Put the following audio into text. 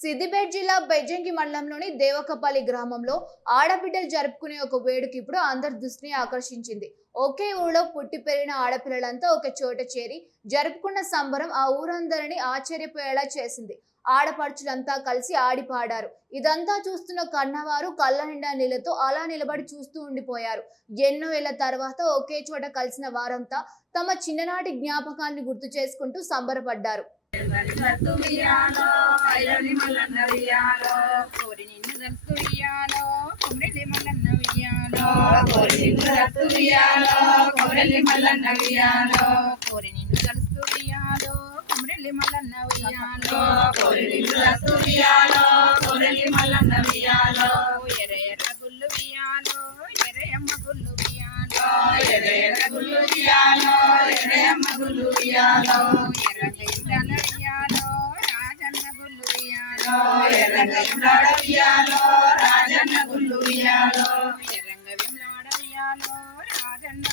సిద్దిపేట జిల్లా బెజ్జంకి మండలంలోని దేవకపల్లి గ్రామంలో ఆడబిడ్డలు జరుపుకునే ఒక వేడుక ఇప్పుడు అందరి దృష్టిని ఆకర్షించింది. ఒకే ఊళ్ళో పుట్టి పెరిగిన ఆడపిల్లలంతా ఒక చోట చేరి జరుపుకున్న సంబరం ఆ ఊరందరినీ ఆశ్చర్యపోయేలా చేసింది. ఆడపడుచులంతా కలిసి ఆడి పాడారు. ఇదంతా చూస్తున్న కన్నవారు కళ్ళ నిండా నీళ్లతో అలా నిలబడి చూస్తూ ఉండిపోయారు. ఎన్నో ఏళ్ల తర్వాత ఒకే చోట కలిసిన వారంతా తమ చిన్ననాటి జ్ఞాపకాలను గుర్తు చేసుకుంటూ సంబరపడ్డారు.